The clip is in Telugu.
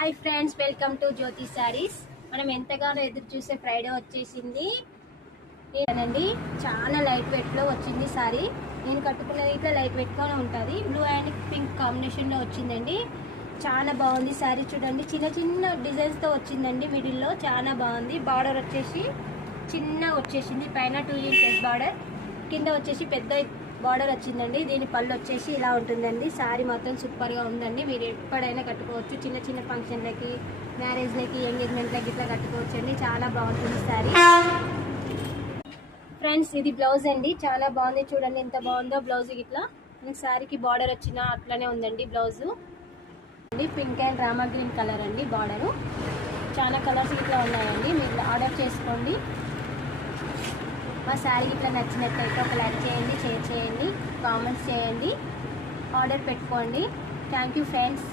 హాయ్ ఫ్రెండ్స్, వెల్కమ్ టు జ్యోతి సారీస్. మనం ఎంతగానో ఎదురు చూసే ఫ్రైడే వచ్చేసింది అండి. చాలా లైట్ వెయిట్ లో వచ్చింది సారీ. నేను కట్టుకున్నది ఇట్లా లైట్ వెయిట్ గానే ఉంటుంది. బ్లూ అండ్ పింక్ కాంబినేషన్ లో వచ్చిందండి. చాలా బాగుంది సారీ. చూడండి, చిన్న చిన్న డిజైన్స్ తో వచ్చిందండి. మిడిల్ లో చాలా బాగుంది. బార్డర్ వచ్చేసి చిన్న వచ్చేసింది. పైన 2 ఇంచెస్ బార్డర్, కింద వచ్చేసి పెద్ద బార్డర్ వచ్చిందండి. దీని పళ్ళు వచ్చేసి ఇలా ఉంటుందండి. సారీ మాత్రం సూపర్ గా ఉందండి. మీరు ఎప్పుడైనా కట్టుకోవచ్చు. చిన్న చిన్న ఫంక్షన్లకి, మ్యారేజ్లకి, ఎంగేజ్మెంట్లకి ఇట్లా కట్టుకోవచ్చు అండి. చాలా బాగుంటుంది సారీ. ఫ్రెండ్స్, ఇది బ్లౌజ్ అండి. చాలా బాగుంది. చూడండి ఎంత బాగుందో బ్లౌజ్. ఇట్లా సారీకి బార్డర్ వచ్చిన అట్లానే ఉందండి blouse. Pink and Rama green colour అండి బార్డరు. చాలా కలర్స్ ఇట్లా ఉన్నాయండి. మీరు ఆర్డర్ చేసుకోండి. మా శారీ ఇట్లా నచ్చినట్లయితే ఒక లైక్ చేయండి, షేర్ చేయండి, కామెంట్స్ చేయండి, ఆర్డర్ పెట్టుకోండి. Thank you friends.